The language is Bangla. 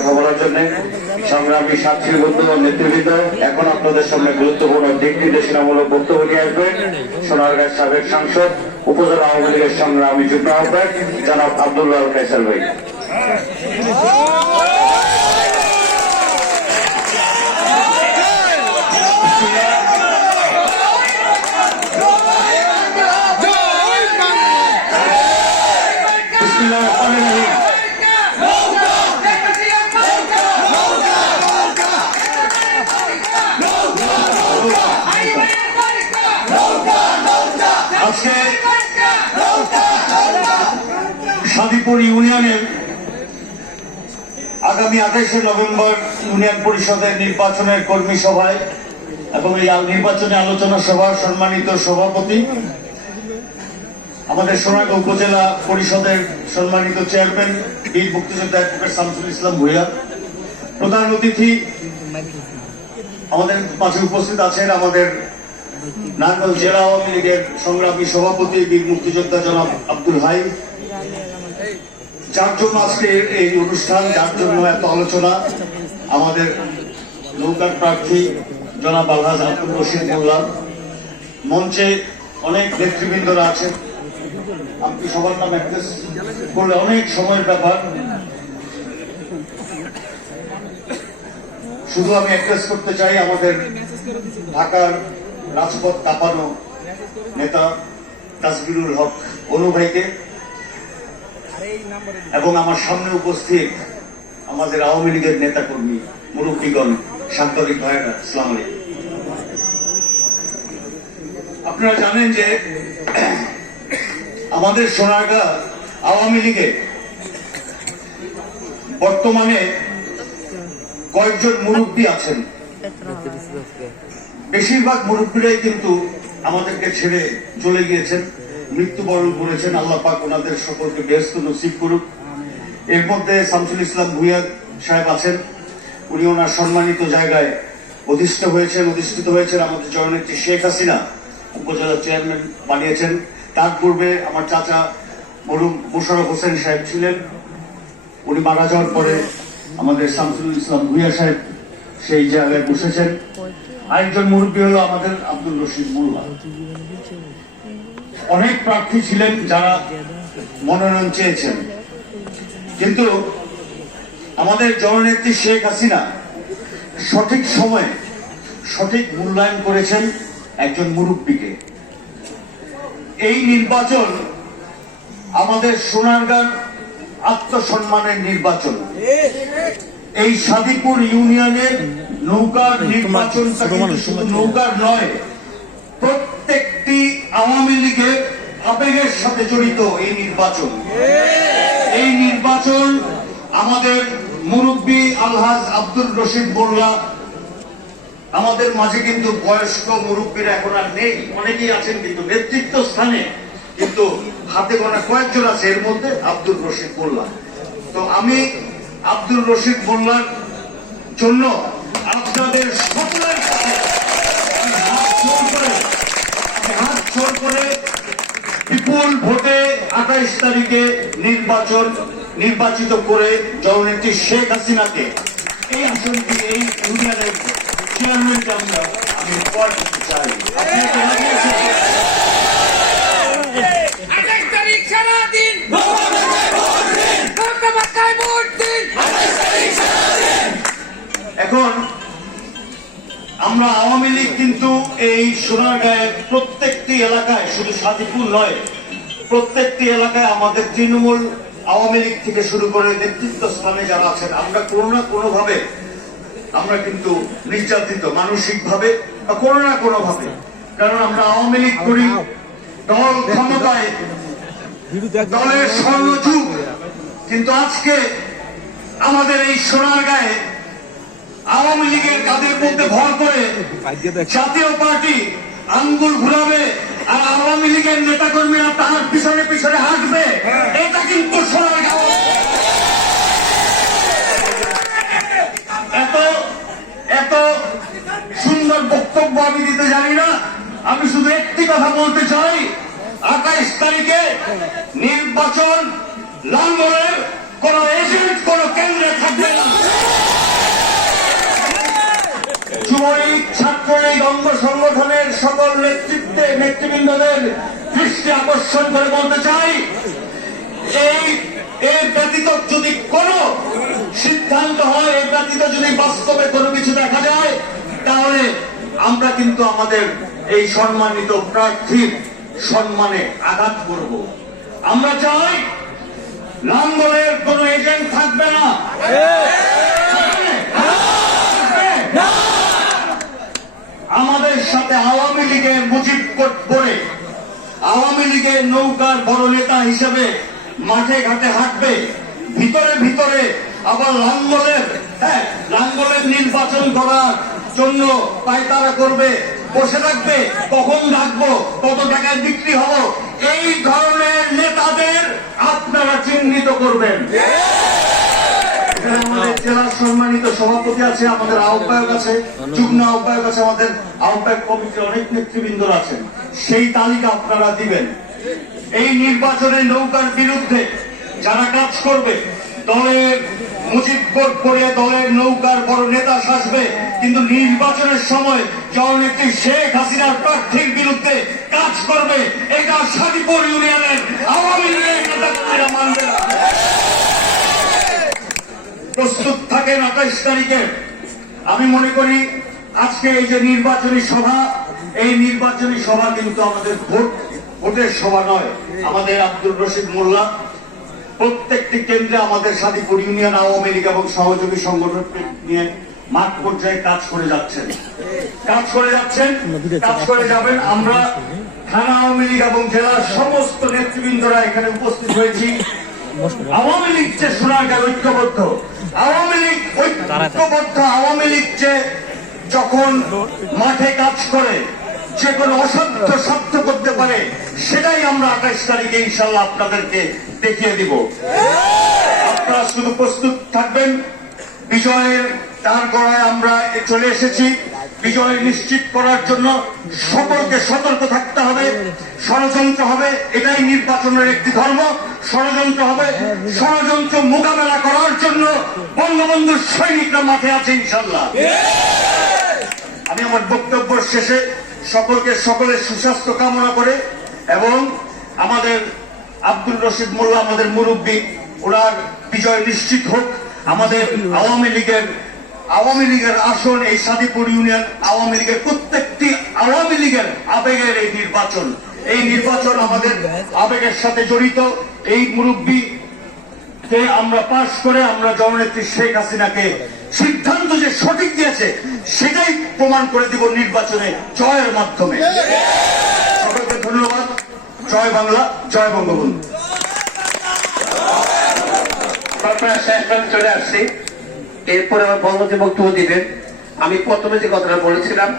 কথা বলার জন্য। সংগ্রামী সাক্ষীবদ্ধ নেতৃবৃন্দ, এখন আপনাদের সামনে গুরুত্বপূর্ণ দিক নির্দেশনামূলক বক্তব্য নিয়ে আসবেন সোনারগাঁয়ের সাবেক সাংসদ উপজেলা আওয়ামী লীগের সংগ্রামী যুগ্ম আহ্বায়ক জনাব আব্দুল্লাহ আল কায়সার ভাই। আজকে সাদিপুর ইউনিয়নের আগামী 28শে নভেম্বর ইউনিয়ন পরিষদের নির্বাচনের কর্মী সভায় এবং এই নির্বাচনী আলোচনা সভার সম্মানিত সভাপতি আমাদের সোনারগাঁ উপজেলা পরিষদের সম্মানিত চেয়ারম্যান বীর মুক্তিযোদ্ধা অ্যাডভোকেট শামসুল ইসলাম ভূঁইয়া, প্রধান অতিথি আমাদের মাঝে উপস্থিত আছেন আমাদের নারায়ণগঞ্জ জেলা আওয়ামী লীগের সংগ্রামী সভাপতি বীর মুক্তিযোদ্ধা জনাব আব্দুল হাই, যার জন্য আজকে এই অনুষ্ঠান, যার জন্য এত আলোচনা, আমাদের নৌকার প্রার্থী জনাব আলহাজ আব্দুল রশিদ মোল্লা, মঞ্চে অনেক নেতৃবৃন্দরা আছেন। আপনি সবার নাম অ্যাড্রেস করলে অনেক সময়ের ব্যাপার, শুধু আমি অ্যাড্রেস করতে চাই আমাদের ঢাকার রাজপথ কাঁপানো নেতা তাসবিরুল হক অনু ভাইকে এবং আমার সামনে উপস্থিত আমাদের আওয়ামী লীগের নেতা কর্মী মুরব্বীগণ, সাংবাদিক ভাইয়েরা, আসসালামু আলাইকুম। আপনারা জানেন যে আমাদের সোনারগাঁ আওয়ামী লীগে বর্তমানে কয়েকজন মুরব্বী আছেন। বেশিরভাগ মুরব্বীরাই কিন্তু আমাদেরকে ছেড়ে চলে গিয়েছেন, মৃত্যুবরণ করেছেন। আল্লাহ পাক ওনাদের সকলকে বেহেশত নসিব করুক। এর মধ্যে শামসুল ইসলাম ভূঁইয়া সাহেব আছেন, উনি ওনার সম্মানিত জায়গায় অধিষ্ঠিত হয়েছেন। আমাদের জননেত্রী শেখ হাসিনা উপজেলা চেয়ারম্যান বানিয়েছেন। তার পূর্বে আমার চাচা মরহুম মোশাররফ হোসেন সাহেব ছিলেন, উনি মারা যাওয়ার পরে আমাদের শামসুল ইসলাম ভূঁইয়া সাহেব সেই জায়গায় বসেছেন। আরেকজন মুরব্বী হলো আমাদের আব্দুল রশিদ মোল্লা। অনেক প্রার্থী ছিলেন যারা মনোনয়ন চেয়েছেন, কিন্তু আমাদের জননেত্রী শেখ হাসিনা সঠিক সময়ে সঠিক মূল্যায়ন করেছেন একজন মুরব্বীকে। এই নির্বাচন আমাদের সোনারগাঁর আত্মসম্মানের নির্বাচন। এই সাদিপুর ইউনিয়নের নৌকার নির্বাচনটা কিন্তু শুধু নৌকার নয়, প্রত্যেকটি আওয়ামী লীগের আবেগের সাথে জড়িত এই নির্বাচন। এই নির্বাচন আমাদের মুরব্বী আলহাজ আব্দুল রশিদ মোল্লা, আমাদের মাঝে কিন্তু বয়স্ক মুরব্বীরা এখন আর নেই, অনেকেই আছেন কিন্তু নেতৃত্ব স্থানে, কিন্তু হাতে গোনা কয়েকজন আছে, এর মধ্যে আব্দুল রশিদ মোল্লা। তো আমি আব্দুল রশিদ মোল্লার জন্য আপনাদের সকলের কাছে হাত জোর করে বিপুল ভোটে 28 তারিখে নির্বাচিত করে জননেত্রী শেখ হাসিনাকে এই আসনটি, এই ইউনিয়নের চেয়ারম্যানকে আমি উপহার দিতে চাই। এখন আমরা আওয়ামী লীগ কিন্তু এই সোনারগাঁয়ের প্রত্যেকটি এলাকায়, শুধু সাদিপুর নয়, প্রত্যেকটি এলাকায় আমাদের তৃণমূল আওয়ামী লীগ থেকে শুরু করে নেতৃত্ব স্থানে যারা আছেন, আমরা কোনো না কোনো ভাবে আমরা কিন্তু নির্যাতিত মানসিক ভাবে বা কোনো না কোনো ভাবে। কারণ আমরা আওয়ামী লীগ করি, দল ক্ষমতায়, দলের স্বর্ণযুগ, কিন্তু আজকে আমাদের এই সোনারগাঁয়ে আওয়ামী লীগের কাঁধের মধ্যে ভর করে জাতীয় পার্টি আঙ্গুল ঘুরাবে আর আওয়ামী লীগের নেতা কর্মীরা তার পিছনে পিছনে হাঁটবে। এটা কিন্তু সোনারগাঁও। এত সুন্দর বক্তব্য আমি দিতে জানি না, আমি শুধু একটি কথা বলতে চাই, 28 তারিখে নির্বাচন লাঙ্গলের কোন এজেন্ট কোন কেন্দ্রে থাকবে না। এই দ্বন্দ্ব সংগঠনের সকল নেতৃবৃন্দদের দৃষ্টি আকর্ষণ করে বলতে চাই, এর ব্যতীত যদি কোনো সিদ্ধান্ত হয়, এর ব্যতীত যদি বাস্তবে কোনো কিছু দেখা যায়, তাহলে আমরা কিন্তু আমাদের এই সম্মানিত প্রার্থীর সম্মানে আঘাত করব। আমরা চাই লাঙ্গলের কোনো এজেন্ট থাকবে না। আমাদের সাথে আওয়ামী লীগের মুজিব করে আওয়ামী লীগের নৌকার বড় নেতা হিসেবে মাঠে ঘাটে হাঁটবে, ভিতরে ভিতরে আবার লাঙ্গলের নির্বাচন করার জন্য পায়তারা করবে, বসে থাকবে, কখন ডাকবো, কত টাকায় বিক্রি হবো, এই ধরনের নেতাদের আপনারা চিহ্নিত করবেন। আমাদের জেলার সম্মানিত সভাপতি আছে, আমাদের আহ্বায়ক আছে, যুগ্ম আহ্বায়ক আছে, আমাদের আহ্বায়ক কমিটির অনেক নেতৃবৃন্দরা আছেন। সেই তালিকা আপনারা দিবেন। এই নির্বাচনে নৌকার বিরুদ্ধে যারা কাজ করবে, দলের মুজিব করে দলের নৌকার বড় নেতা সাজবে, কিন্তু নির্বাচনের সময় জননেত্রী শেখ হাসিনার প্রার্থীর বিরুদ্ধে কাজ করবে, এটা শাদীপুর ইউনিয়নের আওয়ামী লীগের নেতাকর্মীরা মানবে না। প্রস্তুত থাকেন 28 তারিখে। আমি মনে করি আজকে এই যে নির্বাচনী সভা, এই নির্বাচনী সভা কিন্তু আমাদের ভোটের সভা নয়। আমাদের আব্দুর রশিদ মোল্লা প্রত্যেকটি কেন্দ্রে আমাদের শাদীপুর ইউনিয়ন আওয়ামী লীগ এবং সহযোগী সংগঠন নিয়ে মাঠ পর্যায়ে কাজ করে যাচ্ছেন, কাজ করে যাবেন। আমরা থানা আওয়ামী লীগ এবং জেলার সমস্ত নেতৃবৃন্দরা এখানে উপস্থিত হয়েছি। আওয়ামী লীগ যে সোনারগাঁও ঐক্যবদ্ধ, আওয়ামী লীগ যে যখন মাঠে কাজ করে যে কোনো অসত্য সাধ্য করতে পারে, সেটাই আমরা 28 তারিখে ইনশাল্লাহ আপনাদেরকে দেখিয়ে দিব। আপনারা শুধু প্রস্তুত থাকবেন। বিজয়ের তার গড়ায় আমরা চলে এসেছি। বিজয় নিশ্চিত করার জন্য সকলকে সতর্ক থাকতে হবে। ষড়যন্ত্র হবে, এটাই নির্বাচনের একটি ধর্ম। ষড়যন্ত্র হবে, ষড়যন্ত্র মোকাবেলা করার জন্য বঙ্গবন্ধুর সৈনিকরা মাঠে আছে ইনশাল্লাহ। আমি আমার বক্তব্য শেষে সকলের সুস্বাস্থ্য কামনা করে এবং আমাদের আব্দুল রশিদ মোল্লা আমাদের মুরব্বী, ওনার বিজয় নিশ্চিত হোক। আমাদের আওয়ামী লীগের আসন এই শাদীপুর ইউনিয়ন আওয়ামী লীগের প্রত্যেকটি আওয়ামী লীগের আবেগের এই নির্বাচন আমাদের আবেগের সাথে জড়িত। এই মুরব্বীকে আমরা পাশ করে আমরা জননেত্রী শেখ হাসিনাকে সিদ্ধান্ত যে সঠিক দিয়েছে সেটাই প্রমাণ করে দিব নির্বাচনে জয়ের মাধ্যমে। সকলকে ধন্যবাদ। জয় বাংলা, জয় বঙ্গবন্ধু। চলে আসছি, এরপরে আমার বঙ্গবন্ধু বক্তব্য দিবেন। আমি প্রথমে যে কথাটা বলেছিলাম